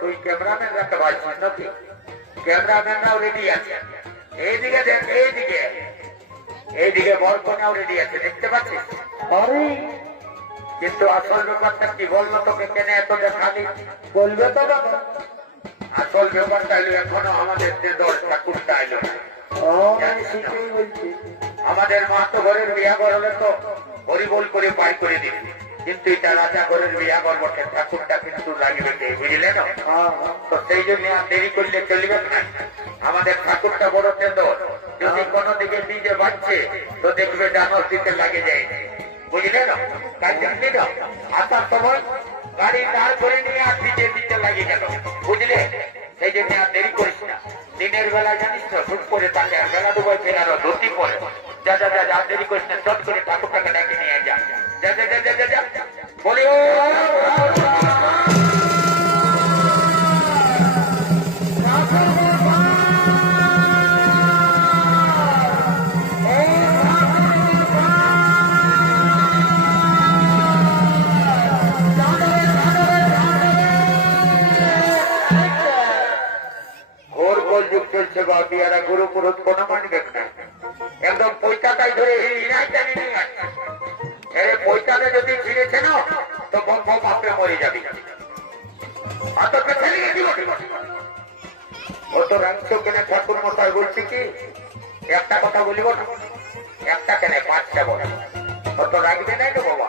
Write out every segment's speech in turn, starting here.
তুই ক্যামেরাম্যান রাখতে পারছিস নাকি? ক্যামেরাম্যানরাও রেডি আছে, এইদিকে দেখ, এইদিকে এইদিকে বরকনাও রেডি আছে, দেখতে পাচ্ছিস? কিন্তু আসল ব্যাপারটা কি বললো তোকে? কেন এত দেখালি? বলবে তো বাবা, আসল ব্যাপারটা এলো এখনো আমাদের যে দল ঠাকুরটা এলো। আমাদের মাহাতো ঘরের বিয়াঘর হলে তো হরিবোল করে পাই করে দিন, কিন্তু এটা রাজা ঘরের বিয়াঘর বটে, ঠাকুরটা কিন্তু লাগবে, বুঝলে না? তো সেই জন্য আর দেরি করলে চলবে না। আমাদের ঠাকুরটা বড় তেন্দর, যদি কোনো দিকে ডিজে বাজছে তো দেখবে ডানোর দিকে লাগে যায়, বুঝলে না? তাই জানলি না, আসার সময় গাড়ি দাঁড় করে নিয়ে আর ডিজে দিতে লাগে গেল, বুঝলে? সেই জন্য আর দেরি করিস না। দিনের বেলা জানিস তো হুট করে তাকে, আর বেলা ডুবাই ফেরারও ধুতি পরে। যা যা যা যা, দেরি করিস না, চট করে ঠাকুরটাকে ডাকে নিয়ে যা, যা যা যা যা যা যা, বলি ও চলছে বা বিয়ারা গুরু পুরুষ কোনো মানবে না, একদম পয়সাটাই ধরে পয়সাটা যদি ছিঁড়েছে না তো বাপরে মরে যাবি। ও তো রাখছো কেন ঠাকুর মশাই? বলছি কি একটা কথা বলিব না, একটা কেন পাঁচটা বল, অত রাখবে নাই তো বাবা?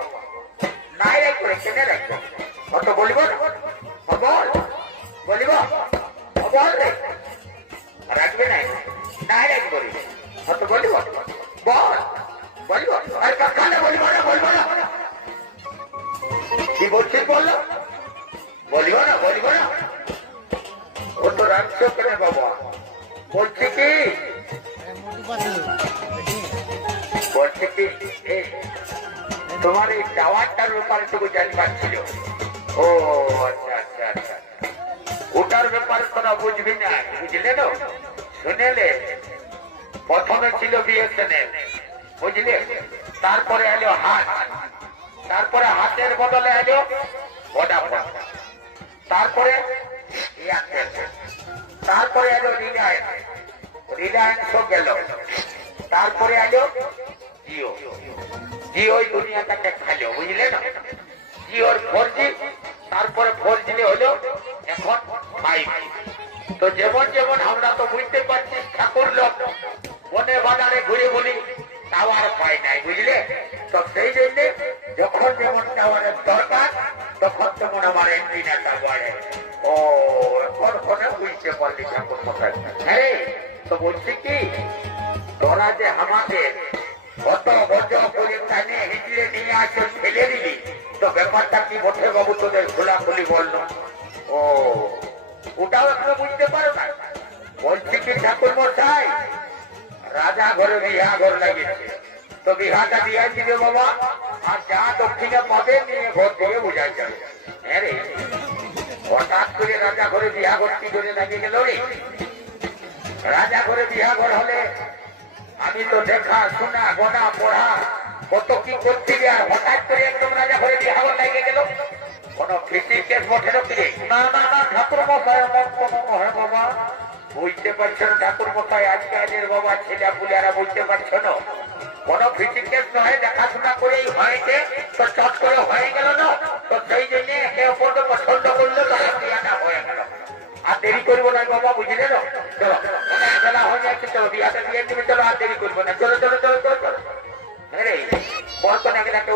নাই রাখবে, কেন রাখবে? অত বলিব না, বল বলিব, বল রে, রাখবে নাই, নাই রাখবো, অত বলিব, বল বলিব, আর কাকালে বলিব না, বলবো না, কি বলছিস বললো, বলিব না, বলিব না। ও তো রাখছো কেন বাবা? বলছি কি, বলছি কি তোমার এই টাওয়ারটার ব্যাপারে টুকু জানবার ছিল। ও আচ্ছা আচ্ছা আচ্ছা, ওটার ব্যাপারে তোরা বুঝবি না, বুঝলে তো? শুনেলে প্রথমে ছিল বিএসএনএল, বুঝলে? তারপরে এলো হাট, তারপরে হাটের বদলে এলো ভোডাফোন, তারপরে এয়ারটেল, তারপরে এলো রিলায়েন্স, রিলায়েন্সও গেল, তারপরে এলো জিও, জিওই দুনিয়াটাকে খাইল, বুঝলে না? জিওর 4G, তারপরে 4G হলো এখন 5G। তো যেমন যেমন আমরা তো বুঝতে পারছি ঠাকুর লোক বনে বাজারে ঘুরে বলি টাওয়ার পাই নাই, বুঝলে? তো সেই জন্য যখন যেমন টাওয়ারের দরকার তখন তেমন আমার এন্টিনাটা বাড়ে। ও এখন ফোনে বুঝতে পারলি ঠাকুর মশাই? হ্যাঁ, তো বলছি কি তোরা যে আমাদের কত বছর করে টানে হিজড়ে নিয়ে আসে ফেলে দিলি, তো ব্যাপারটা কি বটে বাবু তোদের খোলাখুলি বলল? ও ওটাও এখনো বুঝতে পারো না? বলছি কি ঠাকুর মশাই, রাজা ঘরে বিহা ঘর লাগিয়েছে, তো বিহাটা দিয়ে দিবে বাবা, আর যা দক্ষিণে পাবে নিয়ে ঘর থেকে বোঝাই যাবে। হ্যাঁ রে, হঠাৎ করে রাজা ঘরে বিহা ঘর কি করে লাগিয়ে গেল রে? রাজা ঘরে বিহা ঘর হলে আমি তো দেখা শোনা গোনা পড়া কত কি করছি, আর হঠাৎ করে একদম রাজা ঘরে বিহা ঘর লাগিয়ে গেল, কোন ফিটির কেস বটে নাকি? না না না ঠাকুর মশাই, এমন কোন নয় বাবা, বুঝতে পারছো না ঠাকুর মশাই? আজকালের বাবা ছেলে পুলিয়ারা বুঝতে পারছো না, কোন ফিটির কেস নয়, দেখাশোনা করেই হয়েছে, তো চট করে হয়ে গেল না, তো সেই জন্য একে অপরকে পছন্দ করলো, তখন বিয়াটা হয়ে গেল। আর দেরি করবো না বাবা, বুঝলে না? চলো অনেক বেলা হয়ে যাচ্ছে, চলো বিয়াটা দিয়ে দিবে, চলো আর দেরি করবো না, চলো চলো চলো চলো চলো।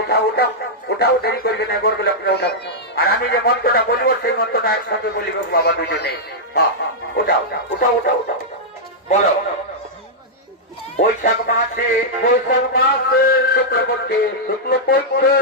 উঠাও উঠাও উঠাও, দেরি করবে না, গর্বে লোকটা উঠাও। আর আমি যে মন্ত্রটা বলবো সেই মন্ত্রটা একসাথে বলিব বাবা দুজনে। উঠাও উঠাও উঠাও উঠাও, বলো। বৈশাখ মাসে শুক্লপক্ষে শুক্লপক্ষে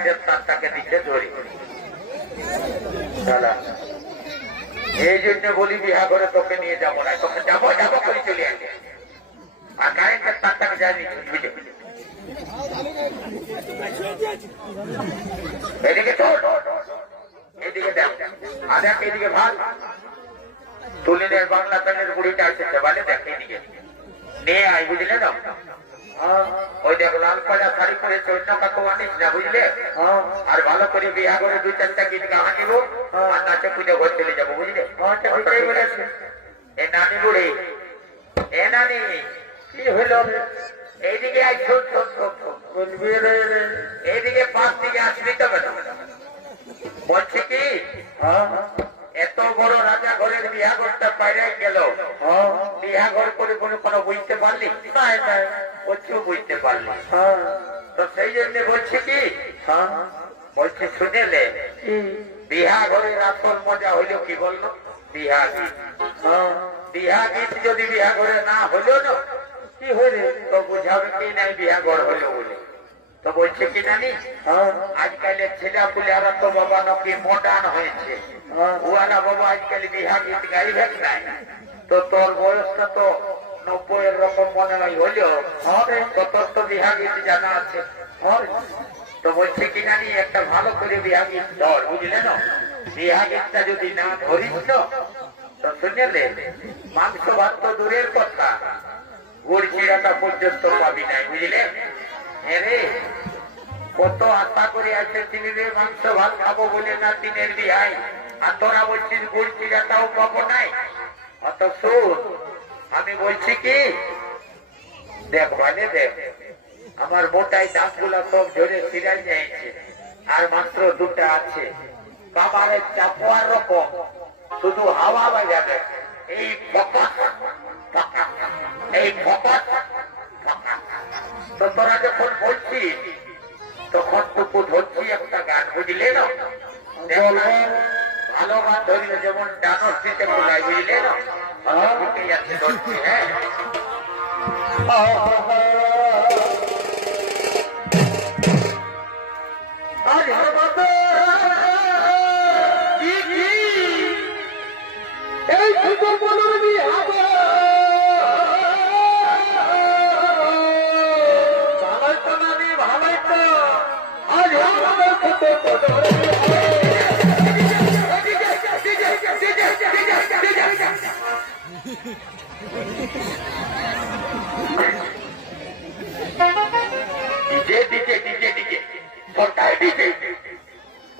কারেন্টের তারটাকে দিতে ধরি দাদা। এই জন্য বলি বিহা করে তোকে নিয়ে যাবো না, তোকে যাবো যাবো করে চলে আসবে। আর কারেন্টের তারটাকে যায়নি বুঝে এদিকে চল, এদিকে দেখ, আর দেখ এদিকে ভাল তুলিনের বাংলা প্যানের বুড়িটা এসেছে বলে দেখ এদিকে নিয়ে আয় বুঝলে না। ওই দেখ লাল পাড়া শাড়ি পরে চৈন্য কাকু আনিস না বুঝলে। আর ভালো করে বিয়া করে 2-4টা গীত গাওয়া নিব আর নাচে পুজো ঘর চলে যাবো বুঝলে। এ নানি বুড়ি, এ নানি কি হইল এইদিকে আয়, শোন শোন শোন বলবি এইদিকে পাশ দিকে আসবি তবে বলছি কি এত বড় রাজা ঘরের বিয়া করতে বাইরে গেল, বিয়া ঘর করে কোনো বুঝতে পারলি? বলছি বুঝতে পারলি তো সেই জন্য বলছি কি বলছি শুনেলে বিহা ঘরের আসল মজা হইল কি বললো বিহা গীত। বিহা গীত যদি বিহা ঘরে না হইল না কি হইলে তো বুঝাবে কি নাই বিহা ঘর হইল বলে। তো বলছে কি জানি আজকালের ছেলে পুলেরা তো বাবা নাকি মডার্ন হয়েছে, ওরা বাবা আজকাল বিহা গীত গাইবে নাই। তো তোর বয়সটা তো 90 রকম মনে হয় হলেও তো তোর তো বিহা গীত জানা আছে। তো বলছে কি জানি একটা ভালো করে বিহা গীত ধর বুঝলে না। বিহা গীতটা যদি না ধরিস তো শুনেলে মাংস ভাত তো দূরের কথা, গুড় চিড়াটা পর্যন্ত পাবি নাই বুঝলে। হ্যাঁ কত আশা করে আছে তিনের মাংস ভাত খাবো বলে না তিনের বিহাই, আর তোরা বলছিস গুড় চিড়াটাও পাবো নাই। অত শোন আমি বলছি কি দেখ মানে দেখ আমার মোটাই দাঁত গুলা সব ঝরে সিরাই যাইছে আর মাত্র 2টা আছে। বাবার চাপোয়ার রকম শুধু হাওয়া বাজাবে এই ফকাত এই ফকাত। তো তোরা যখন বলছিস তখন টুকু ধরছি একটা গান বুঝলে না। ভালো গান ধরলে যেমন ডানর দিতে বোঝায় বুঝলে না, ঢুকে যাচ্ছে ধরছি। হ্যাঁ এই সুন্দর বলুন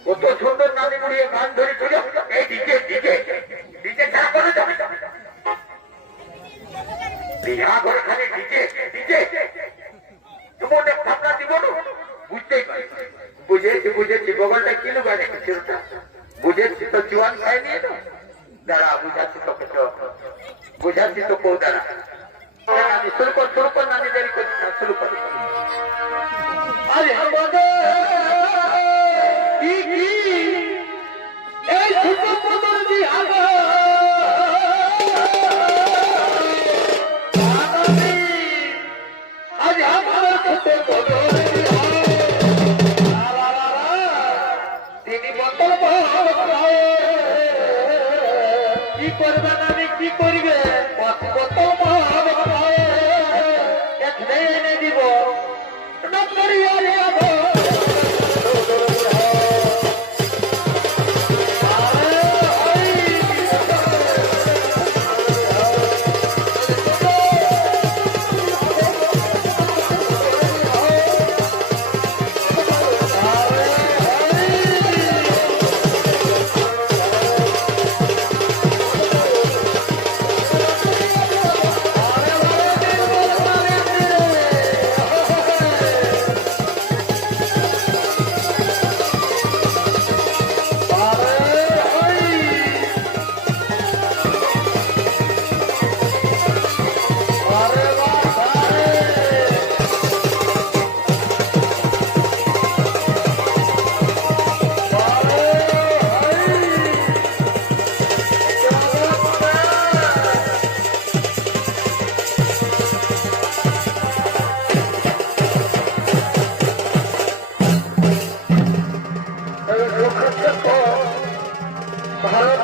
কত সুন্দর নানি মুড়িয়ে গান ধরেছিল। এই ডিজে ডিজে ডিজে ছাড়া করে যাবে বিহা ঘরে খালি ডিজে ডিজে তোমার ভাবনা দিব বুঝতেই পারি। বুঝেছি বুঝেছি বগলটা কিলো গাড়ি বুঝেছি তো জোয়ান খায় নিয়ে তো দাঁড়া বুঝাচ্ছি তোকে তো বুঝাচ্ছি তো কেউ দাঁড়া নানি শুরু কর নানি দেরি করছি না শুরু কর। আরে এই ছোট পদর বিহাগো আজ আমার ছোট পদর তিনি বোতল কি করবে নানি কি করবে বোতল এনে দিব না করিয়া ভারত